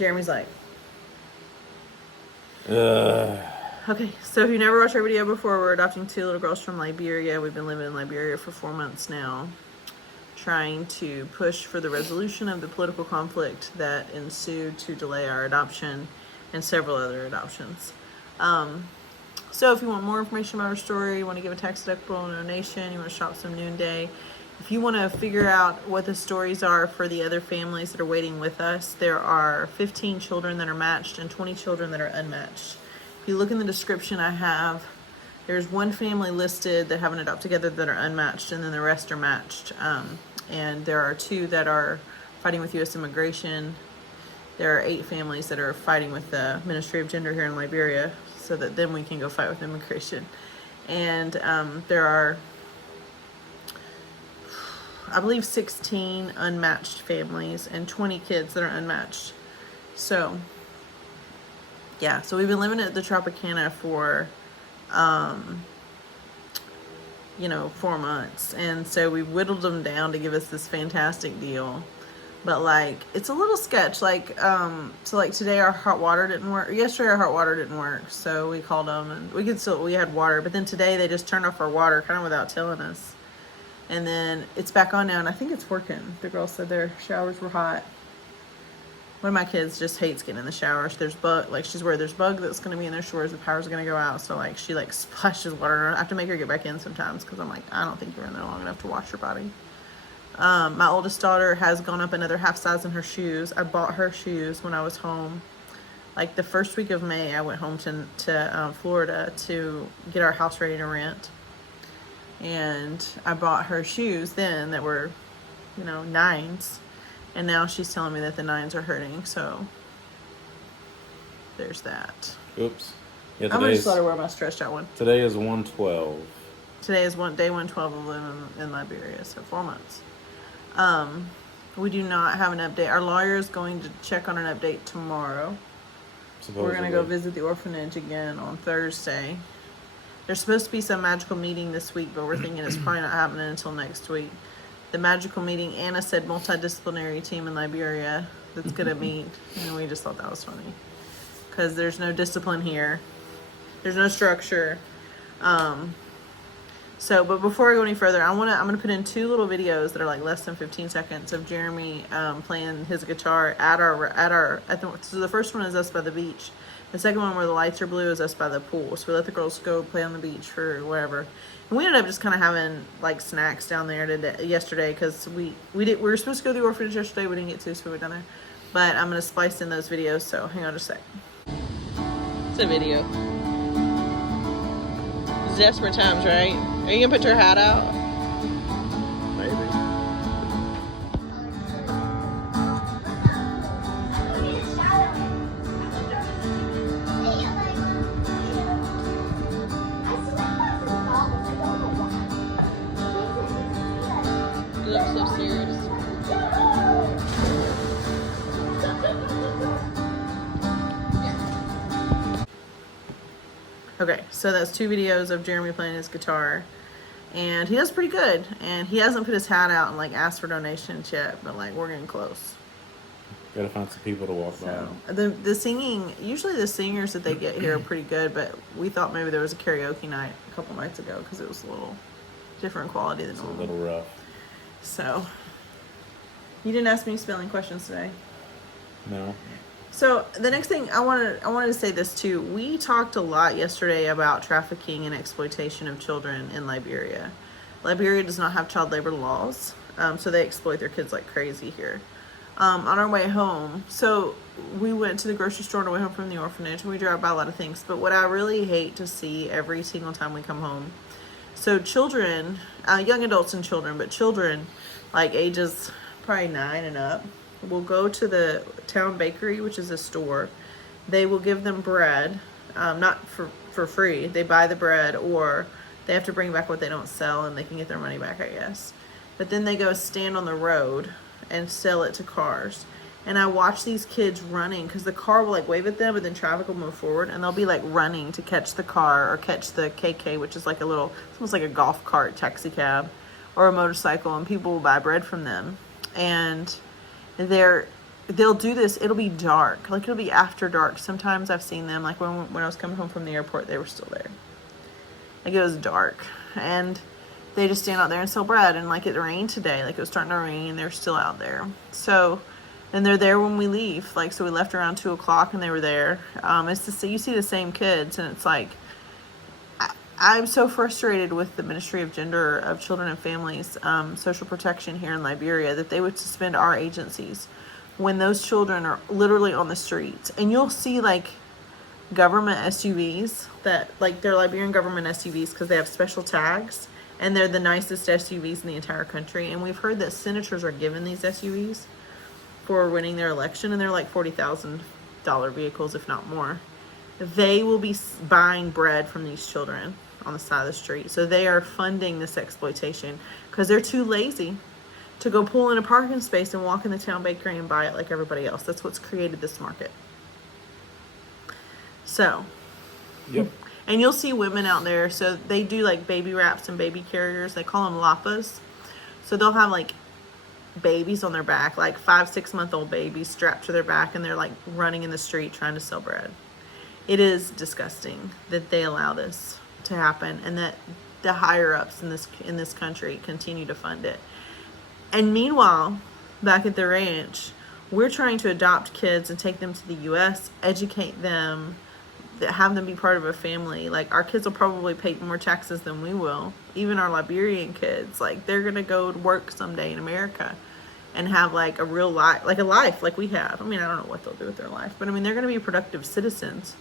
Jeremy's like, okay, so if you never watched our video before, we're adopting 2 little girls from Liberia. We've been living in Liberia for 4 months now, trying to push for the resolution of the political conflict that ensued to delay our adoption and several other adoptions. So if you want more information about our story, you want to give a tax-deductible donation, you want to shop some Noonday, if you want to figure out what the stories are for the other families that are waiting with us, there are 15 children that are matched and 20 children that are unmatched. If you look in the description, there's 1 family listed that haven't adopted together that are unmatched, and then the rest are matched. And there are 2 that are fighting with U.S. Immigration. There are 8 families that are fighting with the Ministry of Gender here in Liberia, so that then we can go fight with immigration. And there are, I believe, 16 unmatched families and 20 kids that are unmatched. So, yeah, so we've been living at the Tropicana for, 4 months. And so we whittled them down to give us this fantastic deal. But, like, it's a little sketch. Like, so, like, today our hot water didn't work. Yesterday our hot water didn't work. So we called them, and we had water. But then today they just turned off our water kind of without telling us. And then it's back on now, and I think it's working. The girls said their showers were hot. One of my kids just hates getting in the shower. There's she's worried there's bug that's going to be in their showers. The power's going to go out. So, like, she, like, splashes water. I have to make her get back in sometimes because I'm like, I don't think you're in there long enough to wash your body. My oldest daughter has gone up another half size in her shoes. I bought her shoes when I was home. Like, the first week of May, I went home to Florida to get our house ready to rent. And I bought her shoes then that were, 9s. And now she's telling me that the 9s are hurting. So there's that. Oops. Yeah, I'm going to just let her wear my stretched out one. Today is 112. Today is day 112 of living in Liberia, so 4 months. We do not have an update. Our lawyer is going to check on an update tomorrow. Supposedly. We're going to go visit the orphanage again on Thursday. There's supposed to be some magical meeting this week, but we're thinking it's probably not happening until next week. The magical meeting, Anna said multidisciplinary team in Liberia that's going to meet. And we just thought that was funny. Because there's no discipline here. There's no structure. But before I go any further, I'm gonna put in 2 little videos that are like less than 15 seconds of Jeremy playing his guitar so the first one is us by the beach. The second one, where the lights are blue, is us by the pool. So we let the girls go play on the beach for whatever. And we ended up just kind of having like snacks down there yesterday because we were supposed to go to the orphanage yesterday. We didn't get to, so we went down there. But I'm gonna splice in those videos. So hang on just a sec. It's a video. Desperate times, right? Are you gonna put your hat out? Maybe. You look so serious. Okay, so that's 2 videos of Jeremy playing his guitar, and he does pretty good. And he hasn't put his hat out and like asked for donations yet, but like we're getting close. Gotta find some people to walk by. The singing, usually the singers that they get here are pretty good, but we thought maybe there was a karaoke night a couple nights ago because it was a little different quality than normal. A little rough. So, you didn't ask me spelling questions today. No. So the next thing I wanted to say this too. We talked a lot yesterday about trafficking and exploitation of children in Liberia. Liberia does not have child labor laws, so they exploit their kids like crazy here. On our way home, so we went to the grocery store on our way home from the orphanage. We drive by a lot of things, but what I really hate to see every single time we come home, so children, young adults and children, but children like ages probably 9 and up, will go to the town bakery, which is a store. They will give them bread, not for free. They buy the bread, or they have to bring back what they don't sell and they can get their money back, I guess. But then they go stand on the road and sell it to cars. And I watch these kids running because the car will like wave at them, but then traffic will move forward and they'll be like running to catch the car or catch the KK, which is like it's almost like a golf cart taxi cab or a motorcycle, and people will buy bread from them. And they're they'll do this. It'll be dark. Like, it'll be after dark. Sometimes I've seen them, like when I was coming home from the airport, they were still there. Like, it was dark, and they just stand out there and sell bread. And like, it rained today, like it was starting to rain, and they're still out there. So, and they're there when we leave. Like, so we left around 2:00, and they were there. You see the same kids, and it's like, I'm so frustrated with the Ministry of Gender of Children and Families, Social Protection here in Liberia, that they would suspend our agencies when those children are literally on the streets. And you'll see like government SUVs that, like, they're Liberian government SUVs because they have special tags, and they're the nicest SUVs in the entire country. And we've heard that senators are given these SUVs for winning their election, and they're like $40,000 vehicles, if not more. They will be buying bread from these children on the side of the street. So they are funding this exploitation because they're too lazy to go pull in a parking space and walk in the town bakery and buy it like everybody else. That's what's created this market. So, Yep. and you'll see women out there. So they do like baby wraps and baby carriers. They call them lapas. So they'll have like babies on their back, like 5-6-month-old babies strapped to their back, and they're like running in the street trying to sell bread. It is disgusting that they allow this to happen, and that the higher ups in this country continue to fund it. And meanwhile, back at the ranch, we're trying to adopt kids and take them to the U.S., educate them, have them be part of a family. Like, our kids will probably pay more taxes than we will. Even our Liberian kids, like, they're gonna go to work someday in America and have like a real life, like a life like we have. I mean, I don't know what they'll do with their life, but I mean, they're gonna be productive citizens.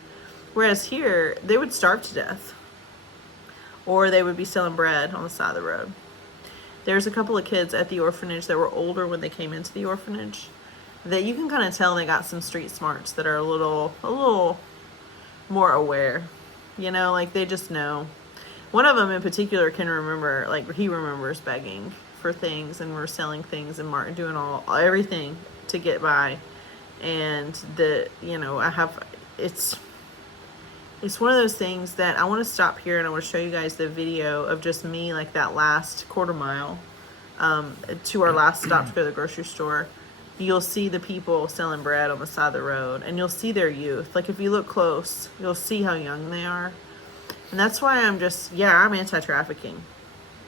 Whereas here, they would starve to death, or they would be selling bread on the side of the road. There's a couple of kids at the orphanage that were older when they came into the orphanage that you can kind of tell they got some street smarts, that are a little more aware, you know, like they just know. One of them in particular can remember, like, he remembers begging for things, and we're selling things and doing everything to get by. And it's one of those things that I want to stop here, and I want to show you guys the video of just me, like that last quarter mile to our last stop to go to the grocery store. You'll see the people selling bread on the side of the road, and you'll see their youth. Like, if you look close, you'll see how young they are. And that's why I'm anti-trafficking.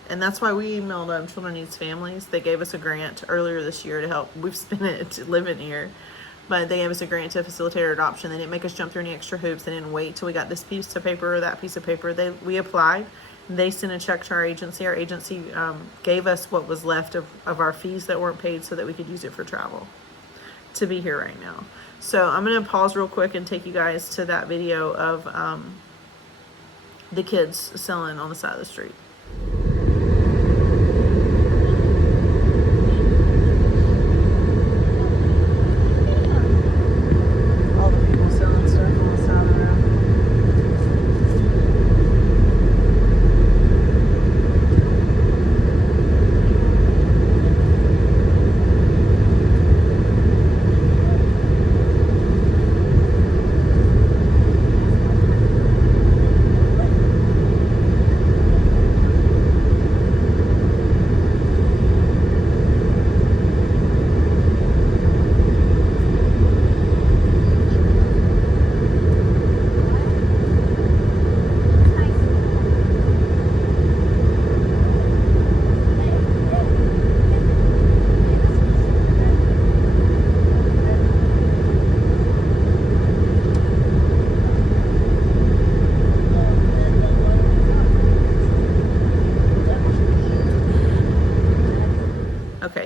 And that's why we emailed Children Needs Families. They gave us a grant earlier this year to help. We've spent it living here. But they gave us a grant to facilitate our adoption. They didn't make us jump through any extra hoops. They didn't wait till we got this piece of paper or that piece of paper. We applied. They sent a check to our agency. Our agency gave us what was left of our fees that weren't paid so that we could use it for travel to be here right now. So I'm going to pause real quick and take you guys to that video of the kids selling on the side of the street.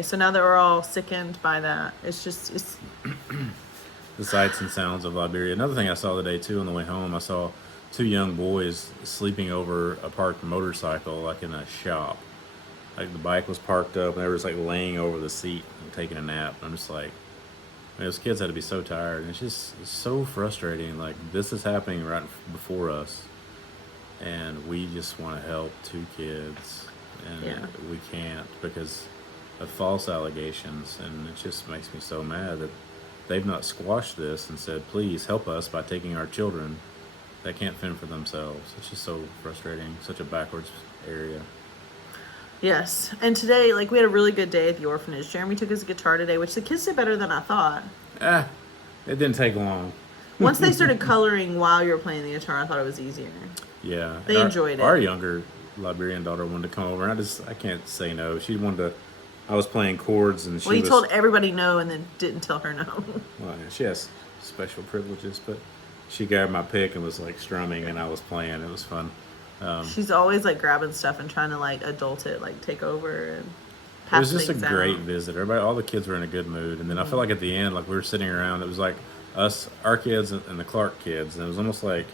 So now that we're all sickened by that, it's the sights and sounds of Liberia. Another thing I saw today too on the way home, I saw 2 young boys sleeping over a parked motorcycle, like in a shop. Like, the bike was parked up and they were just like laying over the seat and taking a nap. I'm just like, man, those kids had to be so tired. And it's so frustrating. Like, this is happening right before us, and we just want to help 2 kids, and we can't because of false allegations. And it just makes me so mad that they've not squashed this and said, please help us by taking our children that can't fend for themselves. It's just so frustrating. Such a backwards area. Yes. And today, like, we had a really good day at the orphanage. Jeremy took his guitar today, which the kids did better than I thought. Ah, it didn't take long. Once they started coloring while you were playing the guitar, I thought it was easier. Yeah, They enjoyed it. Our younger Liberian daughter wanted to come over, and I can't say no. She wanted to. I was playing chords, and Well, you told everybody no and then didn't tell her no. Well, yeah, she has special privileges, but she grabbed my pick and was like strumming, and I was playing. It was fun. She's always like grabbing stuff and trying to like adult it, like take over and It pass was just a things great out. visit. Everybody, all the kids were in a good mood, and then I felt like at the end, like we were sitting around. It was like us, our kids, and the Clark kids, and it was almost like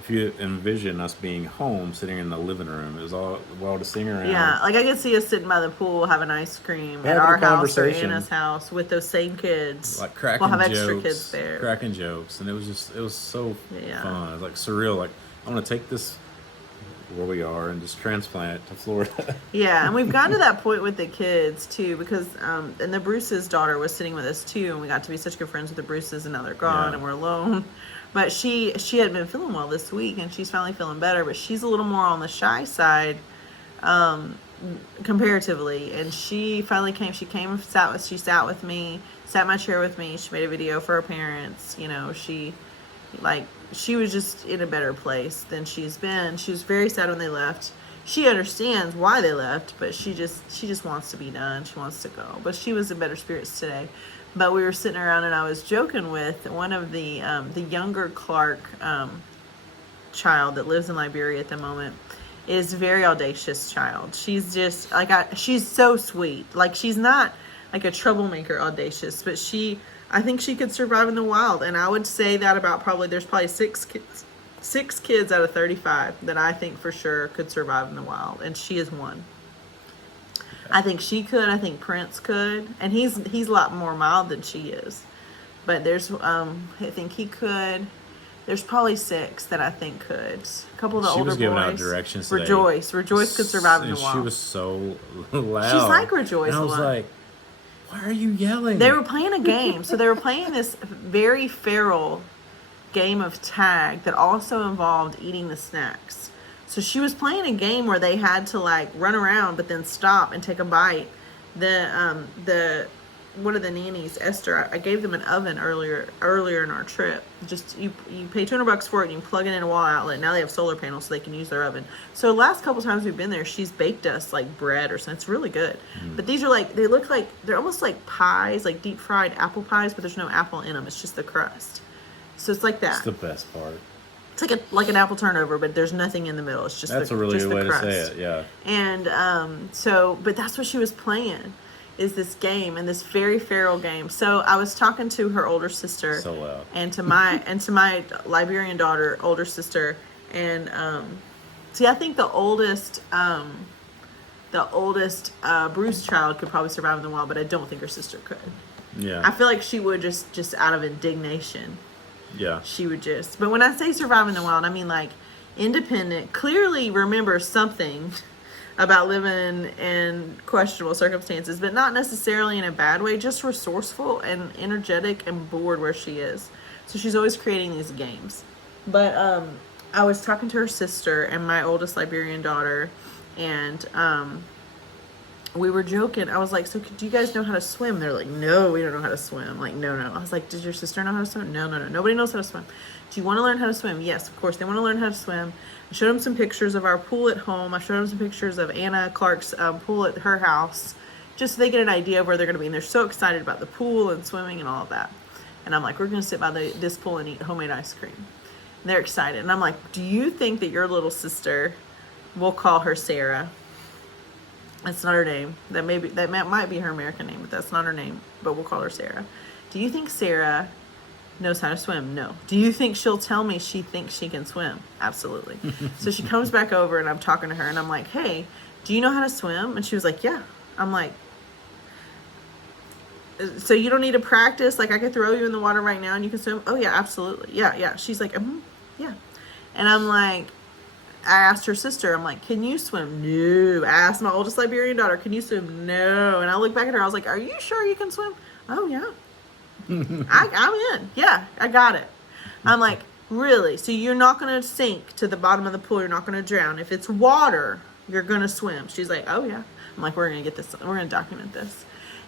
if you envision us being home, sitting in the living room. It was all well to sing around. Yeah, like I could see us sitting by the pool having ice cream at Having a our house or conversation. Anna's house with those same kids. Like cracking we'll have jokes, extra kids there. cracking jokes, and it was so Yeah. fun. It was like surreal. Like I want to take this where we are and just transplant it to Florida. Yeah, and we've gotten to that point with the kids too, because and the Bruce's daughter was sitting with us too, and we got to be such good friends with the Bruces, and now they're gone Yeah. and we're alone. But she had been feeling well this week, and she's finally feeling better. But she's a little more on the shy side, comparatively. And she finally came. She sat with me, sat in my chair with me. She made a video for her parents. You know, she was just in a better place than she's been. She was very sad when they left. She understands why they left, but she just wants to be done. She wants to go. But she was in better spirits today. But we were sitting around, and I was joking with one of the younger Clark child that lives in Liberia at the moment. Is a very audacious child. She's just she's so sweet. Like, she's not like a troublemaker audacious, but I think she could survive in the wild. And I would say that about there's probably 6 kids out of 35 that I think for sure could survive in the wild, and she is one. I think she could. I think Prince could, and he's a lot more mild than she is. But there's I think he could. There's probably 6 that I think could. A couple of the She older was giving boys. out directions today. Rejoice could survive in the And wild. she was so loud. She's like Rejoice And I a was lot. like, why are you yelling? They were playing a game. So they were playing this very feral game of tag that also involved eating the snacks. So she was playing a game where they had to like run around but then stop and take a bite. The one of the nannies, Esther, I gave them an oven earlier in our trip. Just you pay $200 for it and you plug it in a wall outlet. Now they have solar panels so they can use their oven. So the last couple times we've been there, she's baked us like bread or something. It's really good. But these are they look like they're almost like pies, like deep fried apple pies, but there's no apple in them. It's just the crust. So it's like that. That's the best part. It's like an apple turnover, but there's nothing in the middle. It's just That's a really just good the way crust. to say it, yeah. And but that's what she was playing, is this game, and this very feral game. So I was talking to her older sister, So loud. and to my Liberian daughter, older sister, and see, I think the oldest Bruce child could probably survive in the wild, but I don't think her sister could. Yeah. I feel like she would just out of indignation. Yeah. She would just, but when I say survive in the wild, I mean like independent, clearly remember something about living in questionable circumstances, but not necessarily in a bad way, just resourceful and energetic and bored where she is. So she's always creating these games. But I was talking to her sister and my oldest Liberian daughter, and we were joking. I was like, so do you guys know how to swim? They're like, no, we don't know how to swim. I'm like, no. I was like, does your sister know how to swim? No. Nobody knows how to swim. Do you want to learn how to swim? Yes, of course. They want to learn how to swim. I showed them some pictures of our pool at home. I showed them some pictures of Anna Clark's pool at her house, just so they get an idea of where they're going to be. And they're so excited about the pool and swimming and all of that. And I'm like, we're going to sit by this pool and eat homemade ice cream. And they're excited. And I'm like, do you think that your little sister, we'll call her Sarah. That's not her name. That might be her American name, but that's not her name. But we'll call her Sarah. Do you think Sarah knows how to swim? No. Do you think she'll tell me she thinks she can swim? Absolutely. So she comes back over and I'm talking to her and I'm like, hey, do you know how to swim? And she was like, yeah. I'm like, so you don't need to practice? Like, I could throw you in the water right now and you can swim? Oh yeah, absolutely. Yeah. She's like, yeah. And I'm like, I asked her sister, I'm like, can you swim? No. I asked my oldest Liberian daughter, can you swim? No. And I looked back at her, I was like, are you sure you can swim? Oh yeah. I'm in. Yeah, I got it. I'm like, really? So you're not going to sink to the bottom of the pool? You're not going to drown? If it's water, you're going to swim? She's like, oh yeah. I'm like, we're going to get this. We're going to document this.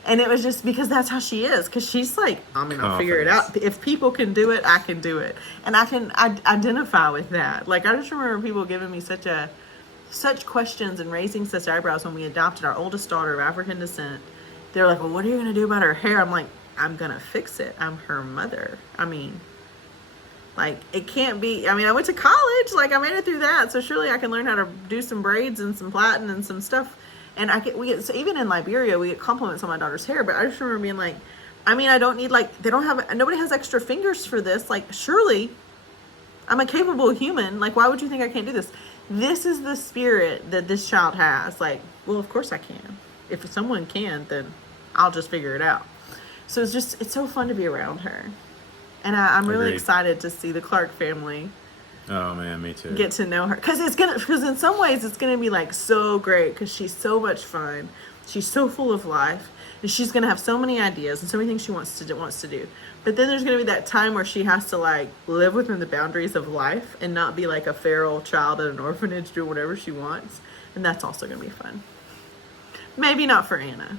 And it was just because that's how she is. Because she's like, I'm going to figure it out. If people can do it, I can do it. And I can identify with that. Like, I just remember people giving me such questions and raising such eyebrows when we adopted our oldest daughter of African descent. They're like, well, what are you going to do about her hair? I'm like, I'm going to fix it. I'm her mother. I mean, like, it can't be. I mean, I went to college. Like, I made it through that. So surely I can learn how to do some braids and some plaiting and some stuff. And so even in Liberia, we get compliments on my daughter's hair, but I just remember being like, I mean, I don't need, like, nobody has extra fingers for this. Like, surely I'm a capable human. Like, why would you think I can't do this? This is the spirit that this child has. Like, well, of course I can. If someone can, then I'll just figure it out. So it's so fun to be around her. And I'm really excited to see the Clark family. Oh man, me too. Get to know her, because in some ways it's gonna be like so great, because she's so much fun, she's so full of life, and she's gonna have so many ideas and so many things she wants to do. But then there's gonna be that time where she has to like live within the boundaries of life and not be like a feral child at an orphanage doing whatever she wants, and that's also gonna be fun. Maybe not for Anna.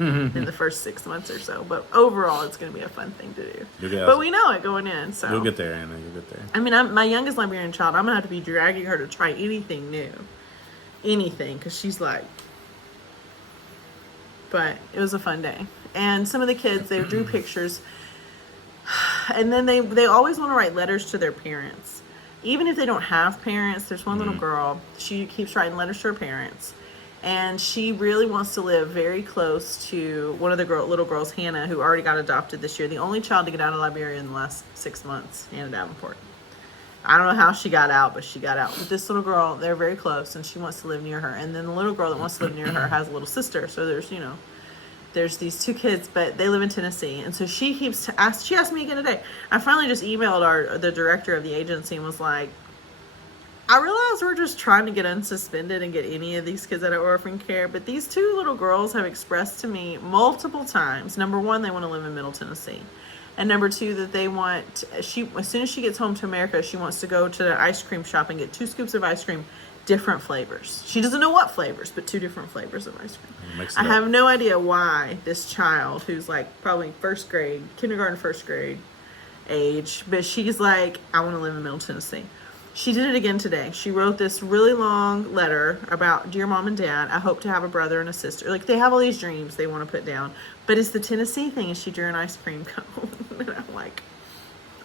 In the first 6 months or so, but overall it's going to be a fun thing to do. But we know it going in, so you'll get there, Anna. You'll get there. I mean, my youngest Liberian child, I'm gonna have to be dragging her to try anything new, because she's like. But it was a fun day, and some of the kids, they drew pictures, and then they always want to write letters to their parents, even if they don't have parents. There's one little girl, she keeps writing letters to her parents. And she really wants to live very close to one of the little girls, Hannah, who already got adopted this year. The only child to get out of Liberia in the last 6 months, Hannah Davenport. I don't know how she got out, but she got out. But this little girl, they're very close, and she wants to live near her. And then the little girl that wants to live near her has a little sister. So there's these two kids, but they live in Tennessee. And so she asked me again today. I finally just emailed the director of the agency and was like, I realize we're just trying to get unsuspended and get any of these kids out of orphan care, but these two little girls have expressed to me multiple times, number one, they want to live in Middle Tennessee. And number two, that as soon as she gets home to America, she wants to go to the ice cream shop and get 2 scoops of ice cream, different flavors. She doesn't know what flavors, but 2 different flavors of ice cream. I have no idea why this child, who's like probably kindergarten, first grade age, but she's like, I want to live in Middle Tennessee. She did it again today. She wrote this really long letter about, Dear Mom and Dad, I hope to have a brother and a sister. Like, they have all these dreams they want to put down. But it's the Tennessee thing, and she drew an ice cream cone. And I'm like,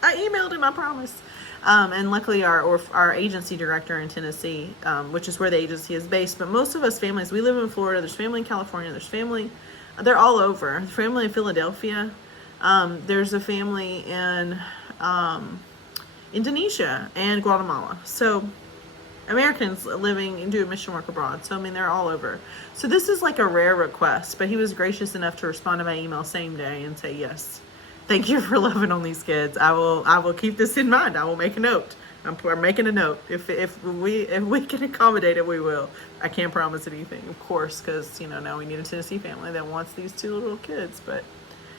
I emailed him, I promise. And luckily our agency director in Tennessee, which is where the agency is based, but most of us families, we live in Florida, there's family in California, they're all over. There's family in Philadelphia. There's a family in Indonesia and Guatemala. So Americans living and doing mission work abroad. So I mean, they're all over. So this is like a rare request, but he was gracious enough to respond to my email same day and say, yes, thank you for loving on these kids. I will keep this in mind. I will make a note. I'm making a note. If we can accommodate it, we will. I can't promise anything, of course, because now we need a Tennessee family that wants these 2 little kids, but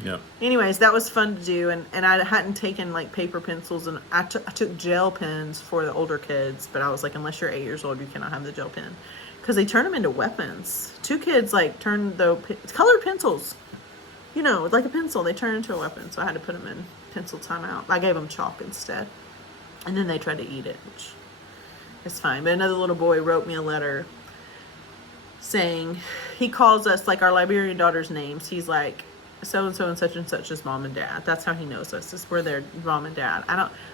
yeah. Anyways, that was fun to do, and I hadn't taken like paper pencils, and I took gel pens for the older kids, but I was like, unless you're 8 years old, you cannot have the gel pen, because they turn them into weapons. 2 kids like turn the colored pencils, like a pencil, they turn into a weapon. So I had to put them in pencil timeout. I gave them chalk instead, and then they tried to eat it, which is fine. But another little boy wrote me a letter saying, he calls us like our Liberian daughter's names. He's like, so-and-so and such is Mom and Dad. That's how he knows us. We're their Mom and Dad.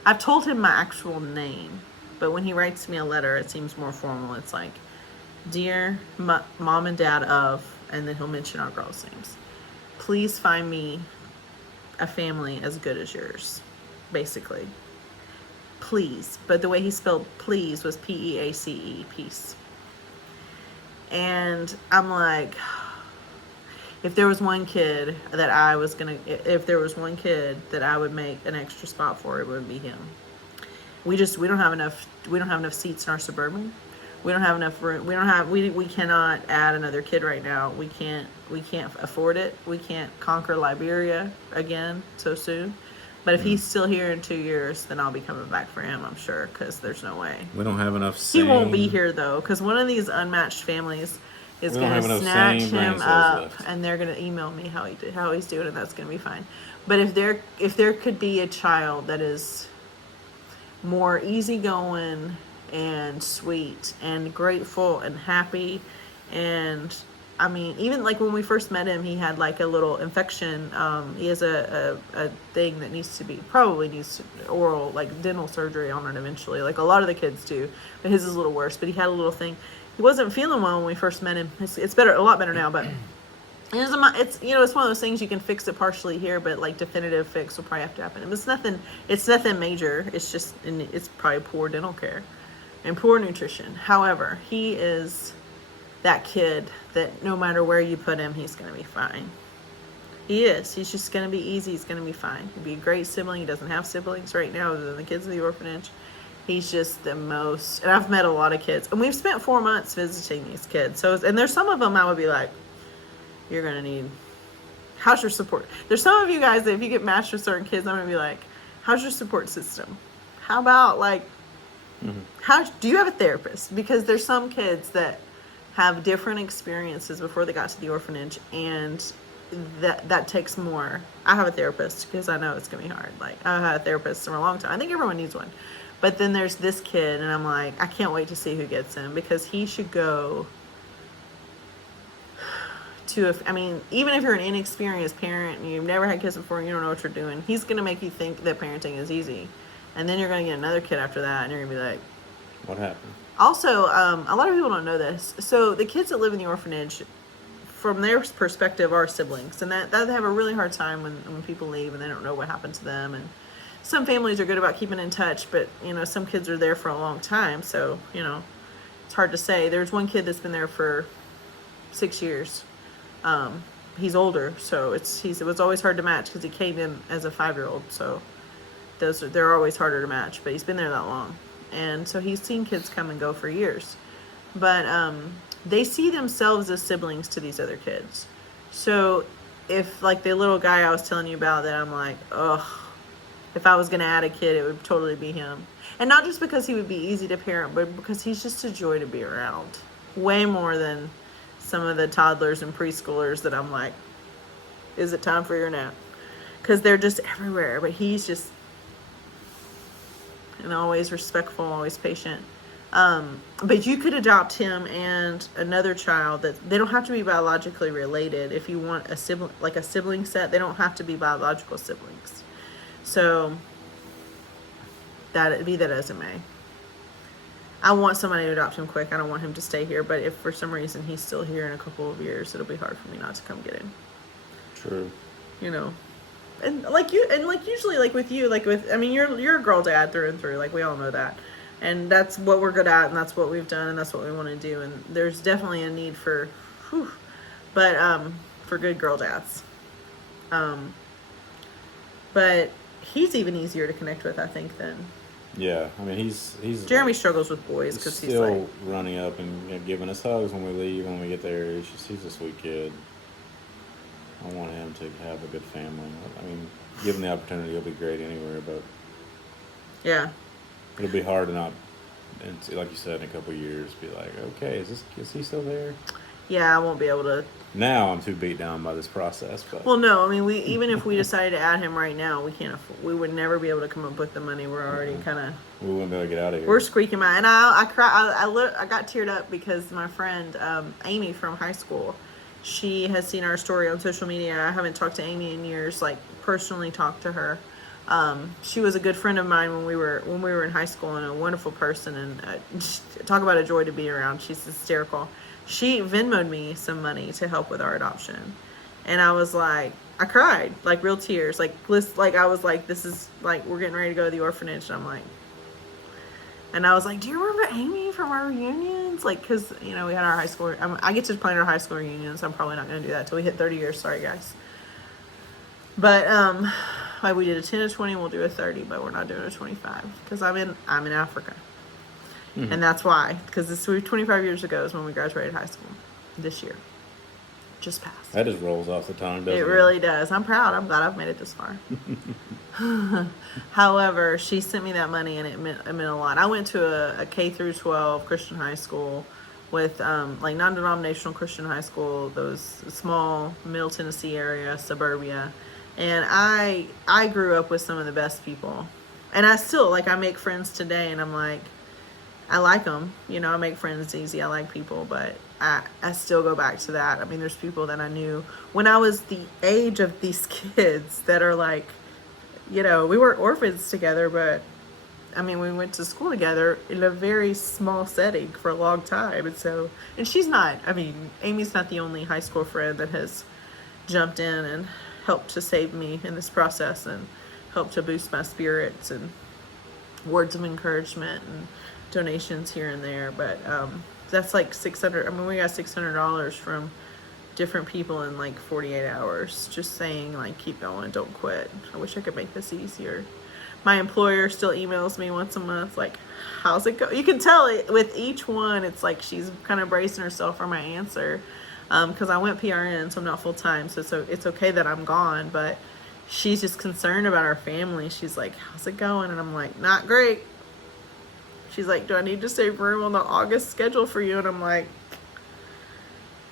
I've told him my actual name, but when he writes me a letter, it seems more formal. It's like, Dear Mom and Dad of, and then he'll mention our girls' names. Please find me a family as good as yours, basically. Please. But the way he spelled please was P-E-A-C-E, peace. And I'm like, if there was one kid that I would make an extra spot for, it would be him. We don't have enough seats in our Suburban. We don't have enough room. We cannot add another kid right now. We can't afford it. We can't conquer Liberia again so soon. But if he's still here in 2 years, then I'll be coming back for him, I'm sure, because there's no way. We don't have enough He won't be here, though, because one of these unmatched families is We don't going have to enough snatch sane brain him cells up, left. and they're going to email me how he's doing, and that's going to be fine. But if there could be a child that is more easygoing and sweet and grateful and happy, and I mean, even like when we first met him, he had like a little infection. He has a thing that probably needs oral, like dental surgery on it eventually. Like a lot of the kids do, but his is a little worse. But he had a little thing. He wasn't feeling well when we first met him. It's better, a lot better now, but it's it's one of those things you can fix it partially here, but like definitive fix will probably have to happen. And it's nothing major. It's probably poor dental care and poor nutrition. However, he is that kid that no matter where you put him, he's going to be fine. He is. He's just going to be easy. He's going to be fine. He'll be a great sibling. He doesn't have siblings right now other than the kids in the orphanage. He's just the most, and I've met a lot of kids, and we've spent 4 months visiting these kids. So, and there's some of them I would be like, you're going to need, how's your support? There's some of you guys that if you get matched with certain kids, I'm going to be like, how's your support system? How about like, how do you have a therapist? Because there's some kids that have different experiences before they got to the orphanage, and that takes more. I have a therapist because I know it's going to be hard. Like, I've had a therapist for a long time. I think everyone needs one. But then there's this kid, and I'm like, I can't wait to see who gets him, because he should go to, even if you're an inexperienced parent and you've never had kids before and you don't know what you're doing, he's going to make you think that parenting is easy. And then you're going to get another kid after that, and you're going to be like, What happened? also, a lot of people don't know this. So the kids that live in the orphanage, from their perspective, are siblings. And that they have a really hard time when people leave and they don't know what happened to them. And some families are good about keeping in touch, but, some kids are there for a long time. So, it's hard to say. There's one kid that's been there for 6 years. He's older, so it was always hard to match because he came in as a 5-year-old. So they're always harder to match, but he's been there that long. And so he's seen kids come and go for years. But they see themselves as siblings to these other kids. So if, like the little guy I was telling you about, that I'm like, ugh, if I was going to add a kid, it would totally be him. And not just because he would be easy to parent, but because he's just a joy to be around. Way more than some of the toddlers and preschoolers that I'm like, is it time for your nap? Because they're just everywhere. But he's just, and always respectful, always patient. But you could adopt him and another child that they don't have to be biologically related. If you want a sibling, like a sibling set, they don't have to be biological siblings. So be that as it may. I want somebody to adopt him quick. I don't want him to stay here. But if for some reason he's still here in a couple of years, it'll be hard for me not to come get him. True. And usually with you, you're a girl dad through and through. Like, we all know that. And that's what we're good at, and that's what we've done, and that's what we want to do. And there's definitely a need for good girl dads. But he's even easier to connect with, I think, than. Yeah, he's Jeremy struggles with boys because he's still like running up and giving us hugs when we leave, when we get there. He's a sweet kid. I want him to have a good family. Given the opportunity, he'll be great anywhere, but yeah, it'll be hard to not, and like you said, in a couple of years, be like, okay, is he still there? Yeah, I won't be able to. Now I'm too beat down by this process. But well, no, we even if we decided to add him right now, we can't. We would never be able to come up with the money. We're already kind of. We wouldn't be able to get out of here. We're squeaking by, and I got teared up because my friend Amy from high school, she has seen our story on social media. I haven't talked to Amy in years, like personally talked to her. She was a good friend of mine when we were in high school, and a wonderful person, and talk about a joy to be around. She's hysterical. She Venmoed me some money to help with our adoption. And I was like, I cried, like real tears. I was like, this is like, we're getting ready to go to the orphanage. And I was like, do you remember Amy from our reunions? Like, cause we had our high school, I get to plan our high school reunions. So I'm probably not going to do that until we hit 30 years. Sorry guys. But, like we did a 10 to 20, we'll do a 30, but we're not doing a 25 because I'm in Africa. Mm-hmm. And that's why, because this 25 years ago is when we graduated high school this year. Just passed. That just rolls off the tongue, doesn't it? It really does. I'm proud. I'm glad I've made it this far. However, she sent me that money, and it meant a lot. I went to a K through 12 Christian high school with like non-denominational Christian high school, those small Middle Tennessee area, suburbia. And I grew up with some of the best people. And I still, like, I make friends today, and I'm like, I like them. You know, I make friends easy. I like people, but I still go back to that. I mean, there's people that I knew when I was the age of these kids that are like, you know, we weren't orphans together, but I mean, we went to school together in a very small setting for a long time. And she's not, I mean, Amy's not the only high school friend that has jumped in and helped to save me in this process and helped to boost my spirits and words of encouragement and donations here and there. But that's like $600. I mean, we got $600 from different people in like 48 hours, just saying like, keep going, don't quit. I wish I could make this easier. My employer still emails me once a month, like, how's it go? You can tell it with each one. It's like she's kind of bracing herself for my answer, because I went PRN, so I'm not full time. So it's okay that I'm gone, but she's just concerned about our family. She's like, how's it going? And I'm like, not great. She's like, do I need to save room on the August schedule for you? And I'm like,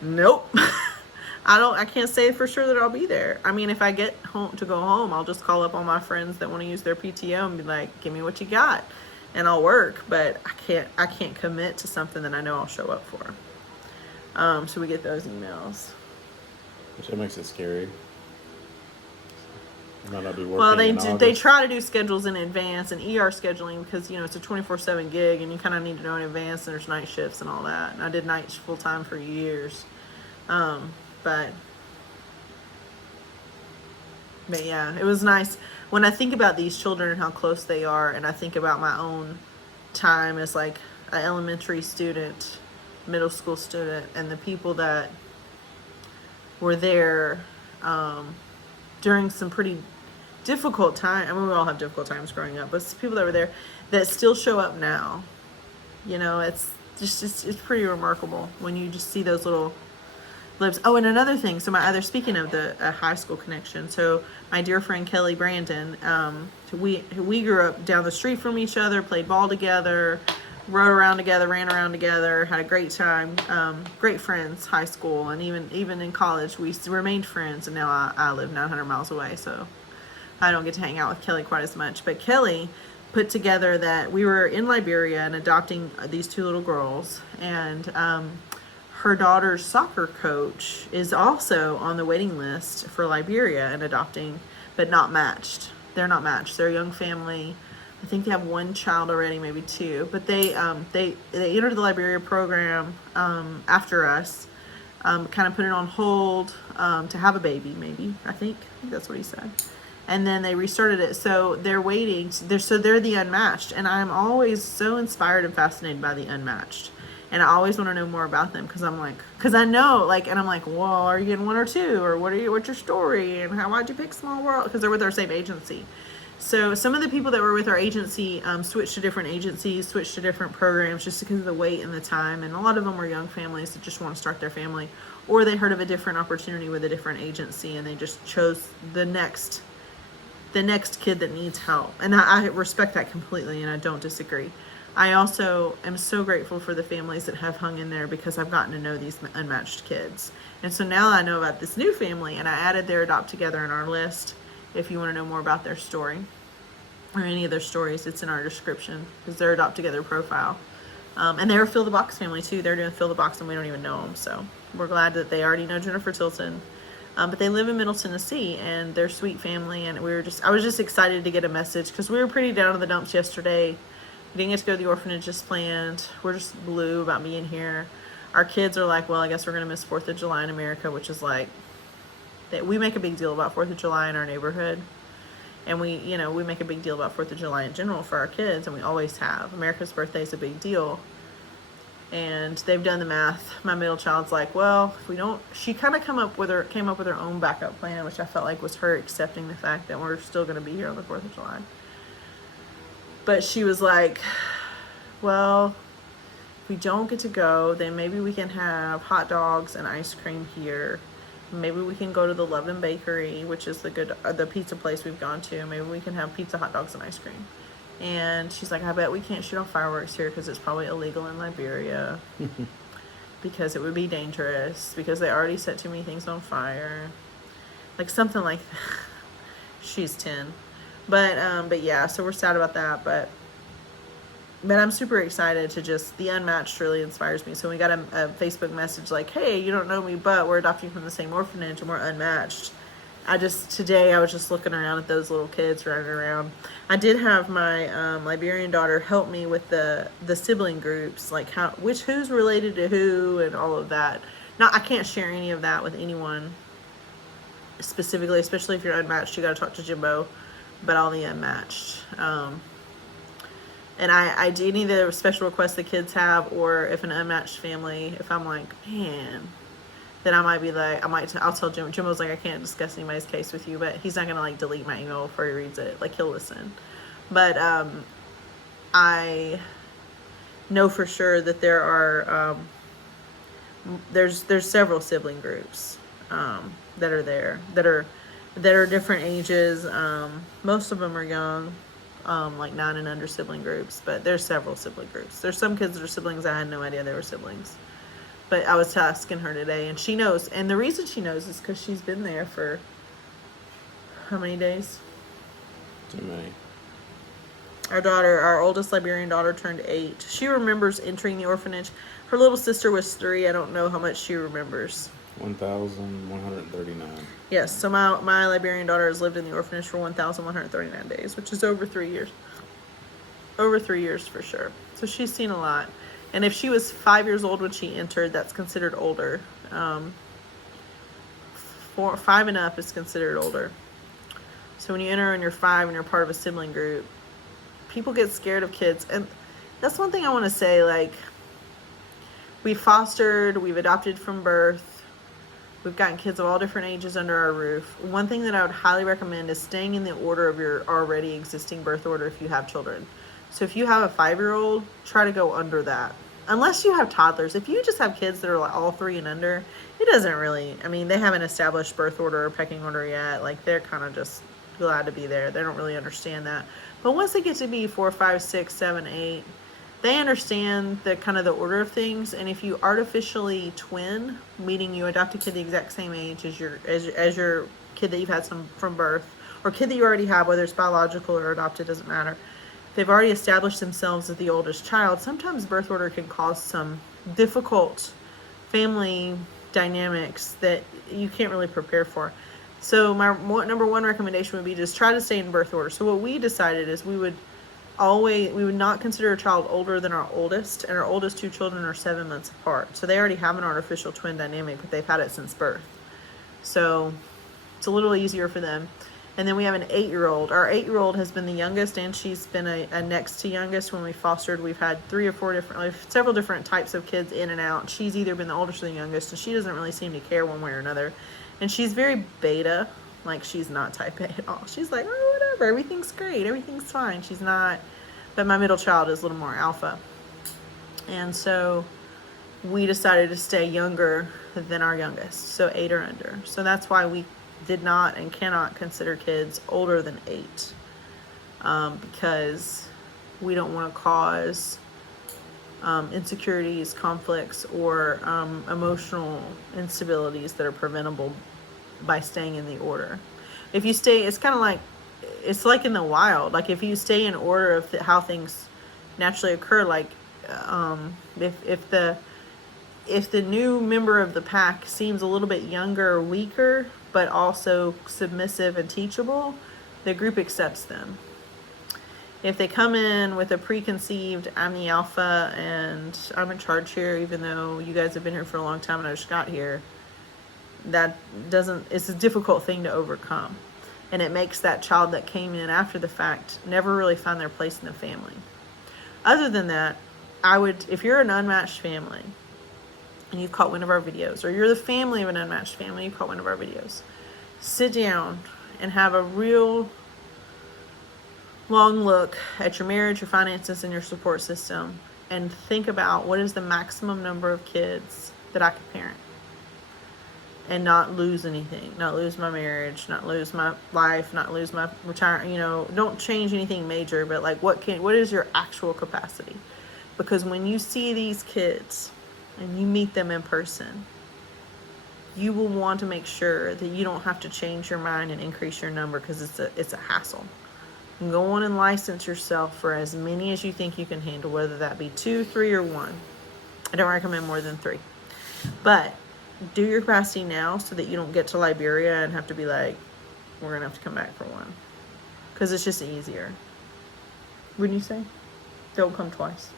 nope. I can't say for sure that I'll be there. I mean, if I get home to go home, I'll just call up all my friends that want to use their PTO and be like, give me what you got, and I'll work. But I can't commit to something that I know I'll show up for. So we get those emails. Which that makes it scary. You might not be working. Well, they try to do schedules in advance and ER scheduling, because, you know, it's a 24/7 gig and you kind of need to know in advance, and there's night shifts and all that. And I did nights full time for years. But yeah, it was nice. When I think about these children and how close they are, and I think about my own time as like an elementary student, middle school student, and the people that were there during some pretty difficult time. I mean, we all have difficult times growing up, but it's people that were there that still show up now. You know, it's pretty remarkable when you just see those little lives. Oh, and another thing. So speaking of the high school connection. So my dear friend Kelly Brandon, we grew up down the street from each other, played ball together, rode around together, ran around together, had a great time. Great friends, high school, and even in college, we remained friends. And now I live 900 miles away, so I don't get to hang out with Kelly quite as much. But Kelly put together that we were in Liberia and adopting these two little girls, and her daughter's soccer coach is also on the waiting list for Liberia and adopting, but not matched. They're not matched. They're a young family. I think they have one child already, maybe two. But they entered the Liberia program after us, kind of put it on hold to have a baby, maybe. I think that's what he said. And then they restarted it. So they're waiting. They're the unmatched. And I'm always so inspired and fascinated by the unmatched. And I always want to know more about them, because I know, like, and I'm like, well, are you in one or two, or what's your story, and why'd you pick Small World? Because they're with our same agency. So some of the people that were with our agency switched to different agencies, switched to different programs, just because of the wait and the time. And a lot of them were young families that just want to start their family, or they heard of a different opportunity with a different agency, and they just chose the next kid that needs help. And I respect that completely, and I don't disagree. I also am so grateful for the families that have hung in there, because I've gotten to know these unmatched kids. And so now I know about this new family, and I added their Adopt Together in our list. If you want to know more about their story or any of their stories, it's in our description, because their Adopt Together profile. And they're a Fill the Box family too. They're doing Fill the Box, and we don't even know them. So we're glad that they already know Jennifer Tilton. But they live in Middle Tennessee, and they're a sweet family. And I was just excited to get a message, because we were pretty down in the dumps yesterday. We didn't get to go to the orphanage as planned. We're just blue about being here. Our kids are like, well, I guess we're going to miss 4th of July in America, which is like, we make a big deal about 4th of July in our neighborhood. And we make a big deal about 4th of July in general for our kids, and we always have. America's birthday is a big deal. And they've done the math. My middle child's like, well, if we don't, she kind of came up with her own backup plan, which I felt like was her accepting the fact that we're still going to be here on the 4th of July. But she was like, well, if we don't get to go, then maybe we can have hot dogs and ice cream here. Maybe we can go to the Love and Bakery, which is the pizza place we've gone to. Maybe we can have pizza, hot dogs, and ice cream. And she's like, I bet we can't shoot off fireworks here, because it's probably illegal in Liberia. because it would be dangerous, because they already set too many things on fire. Like something like that. She's 10. But yeah, so we're sad about that, but I'm super excited to just, the unmatched really inspires me. So we got a Facebook message like, hey, you don't know me, but we're adopting from the same orphanage and we're unmatched. Today I was just looking around at those little kids running around. I did have my Liberian daughter help me with the sibling groups, like who's related to who and all of that. Now, I can't share any of that with anyone specifically, especially if you're unmatched. You got to talk to Jimbo, but all the unmatched. And I do any of the special requests the kids have, or if an unmatched family, if I'm like, man, then I might be like, I'll tell Jim. Jimbo's like, I can't discuss anybody's case with you, but he's not gonna like delete my email before he reads it. Like, he'll listen. But I know for sure that there are there's several sibling groups that are there that are different ages. Most of them are young. Like 9 and under sibling groups, but there's several sibling groups. There's some kids that are siblings. I had no idea they were siblings, but I was asking her today, and she knows. And the reason she knows is because she's been there for how many days? Too many. Our oldest Liberian daughter turned 8. She remembers entering the orphanage. Her little sister was 3. I don't know how much she remembers. 1,139. Yes, so my Liberian daughter has lived in the orphanage for 1,139 days, which is over 3 years. Over 3 years for sure. So she's seen a lot. And if she was 5 years old when she entered, that's considered older. 5 and up is considered older. So when you enter and you're 5 and you're part of a sibling group, people get scared of kids. And that's one thing I want to say, like, we've fostered, we've adopted from birth. We've gotten kids of all different ages under our roof. One thing that I would highly recommend is staying in the order of your already existing birth order if you have children. So if you have a 5-year-old, try to go under that. Unless you have toddlers. If you just have kids that are like all 3 and under, it doesn't really, I mean, they haven't established birth order or pecking order yet. Like, they're kind of just glad to be there. They don't really understand that. But once they get to be 4, 5, 6, 7, 8, they understand the kind of the order of things. And if you artificially twin, meaning you adopt a kid the exact same age as your kid that you've had from birth, or kid that you already have, whether it's biological or adopted, doesn't matter. They've already established themselves as the oldest child. Sometimes birth order can cause some difficult family dynamics that you can't really prepare for. So my number one recommendation would be just try to stay in birth order. So what we decided is we would not consider a child older than our oldest, and our oldest 2 children are 7 months apart. So they already have an artificial twin dynamic, but they've had it since birth. So it's a little easier for them. And then we have an 8-year-old. Our 8-year-old has been the youngest, and she's been a next to youngest. When we fostered, we've had 3 or 4 different, several different types of kids in and out. She's either been the oldest or the youngest, and she doesn't really seem to care one way or another. And she's very beta. Like, she's not type A at all. She's like, oh, whatever, everything's great, everything's fine. She's not, but my middle child is a little more alpha. And so we decided to stay younger than our youngest, so 8 or under. So that's why we did not and cannot consider kids older than 8, because we don't want to cause insecurities, conflicts, or emotional instabilities that are preventable by staying in the order. If you stay, it's kind of like, it's like in the wild. Like, if you stay in order of how things naturally occur, like if the new member of the pack seems a little bit younger or weaker, but also submissive and teachable, the group accepts them. If they come in with a preconceived, I'm the alpha and I'm in charge here, even though you guys have been here for a long time and I just got here, it's a difficult thing to overcome. And it makes that child that came in after the fact never really find their place in the family. Other than that, if you're an unmatched family and you've caught one of our videos, or you're the family of an unmatched family, you've caught one of our videos, sit down and have a real long look at your marriage, your finances, and your support system, and think about what is the maximum number of kids that I could parent and not lose anything, not lose my marriage, not lose my life, not lose my retirement, don't change anything major, but like what is your actual capacity? Because when you see these kids and you meet them in person, you will want to make sure that you don't have to change your mind and increase your number, because it's a hassle. Go on and license yourself for as many as you think you can handle, whether that be 2, 3, or 1. I don't recommend more than 3. But do your capacity now so that you don't get to Liberia and have to be like, we're going to have to come back for 1. Because it's just easier. Wouldn't you say? Don't come twice.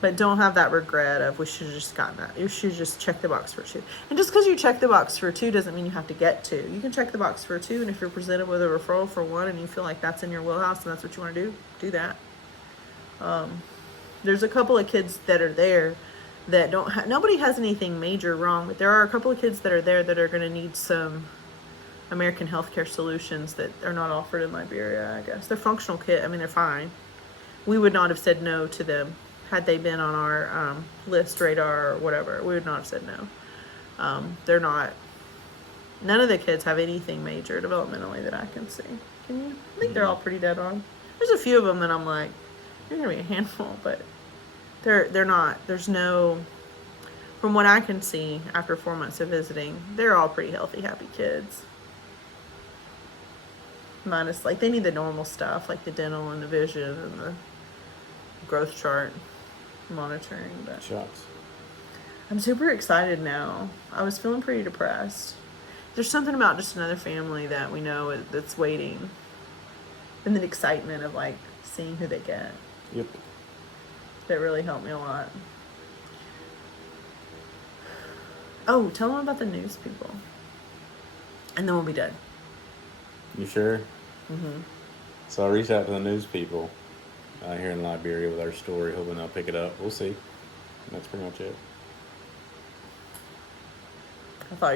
But don't have that regret of, we should have just gotten that. You should just check the box for 2. And just because you check the box for 2 doesn't mean you have to get 2. You can check the box for 2, and if you're presented with a referral for 1 and you feel like that's in your wheelhouse and that's what you want to do that. There's a couple of kids that are there that don't nobody has anything major wrong, but there are a couple of kids that are there that are going to need some American healthcare solutions that are not offered in Liberia, I guess. They're functional kids. I mean, they're fine. We would not have said no to them had they been on our list, radar, or whatever. We would not have said no. They're not. None of the kids have anything major developmentally that I can see. Can you? I think they're all pretty dead on. There's a few of them that I'm like, you're gonna be a handful, but they're not. There's no. From what I can see after 4 months of visiting, they're all pretty healthy, happy kids. Minus, like, they need the normal stuff, like the dental and the vision and the growth chart monitoring. But Shots. I'm super excited now. I was feeling pretty depressed. There's something about just another family that we know that's waiting, and the excitement of like seeing who they get. Yep. That really helped me a lot. Oh, tell them about the news people, and then we'll be done. You sure? Mm-hmm. So I reached out to the news people here in Liberia with our story, hoping they'll pick it up. We'll see. And that's pretty much it. I thought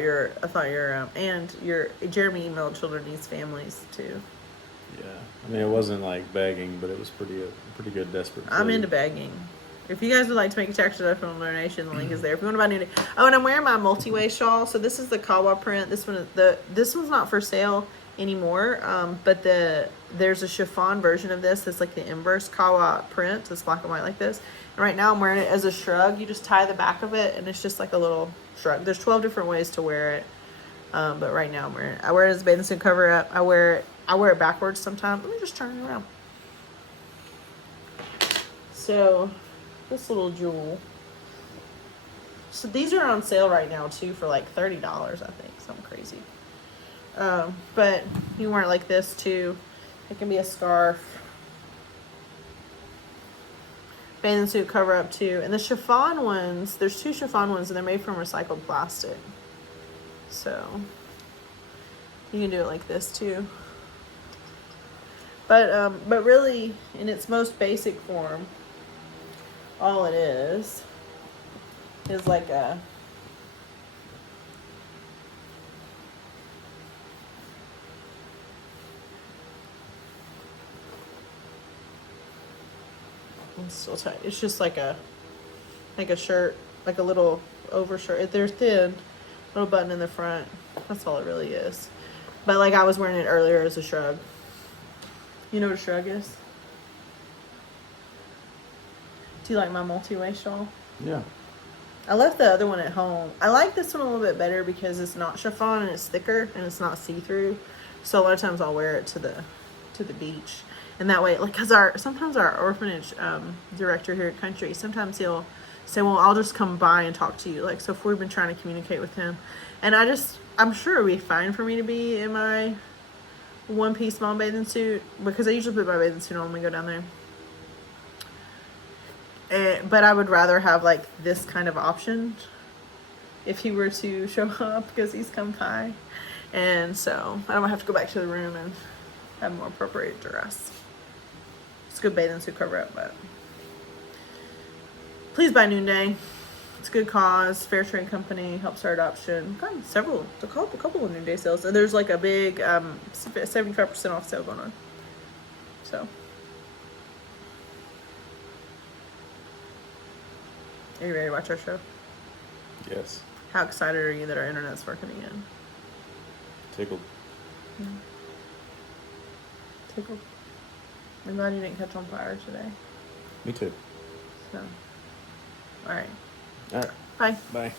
Jeremy emailed Children Needs Families too. Yeah. I mean, it wasn't like begging, but it was pretty good desperate. I'm into begging. If you guys would like to make a tax deductible donation, the link is there. If you want to buy new. Oh, and I'm wearing my multi-way shawl. So this is the Kawa print. This one's not for sale anymore. But there's a chiffon version of this that's like the inverse Kawa print. It's black and white like this. And right now I'm wearing it as a shrug. You just tie the back of it, and it's just like a little shrug. There's 12 different ways to wear it. But right now I wear it as a bathing suit cover up. I wear it backwards sometimes. Let me just turn it around. So this little jewel. So these are on sale right now too for like $30, I think. Something crazy. But you can wear it like this too. It can be a scarf. Bathing suit cover up too. And the chiffon ones, there's 2 chiffon ones and they're made from recycled plastic. So you can do it like this too. But really, in its most basic form, all it is like a it's still tight. It's just like a shirt, like a little overshirt. They're thin, little button in the front. That's all it really is. But like I was wearing it earlier as a shrug. You know what a shrug is? Do you like my multi-way shawl? Yeah. I left the other one at home. I like this one a little bit better because it's not chiffon and it's thicker and it's not see-through. So a lot of times I'll wear it to the beach. And that way, like, because sometimes our orphanage director here at Country, sometimes he'll say, well, I'll just come by and talk to you. Like, so if we've been trying to communicate with him. And I'm sure it would be fine for me to be in my one-piece mom bathing suit, because I usually put my bathing suit on when we go down there. But I would rather have like this kind of option if he were to show up, because he's come by. And so I don't have to go back to the room and have more appropriate dress. It's a good bathing suit cover up, but please buy Noonday. It's a good cause. Fair Trade Company helps our adoption. Gotten a couple of Noonday sales. And there's like a big 75% off sale going on. So are you ready to watch our show? Yes. How excited are you that our internet's working again? Tickled. Yeah. Tickled. I'm glad you didn't catch on fire today. Me too. So, all right. All right. Bye. Bye.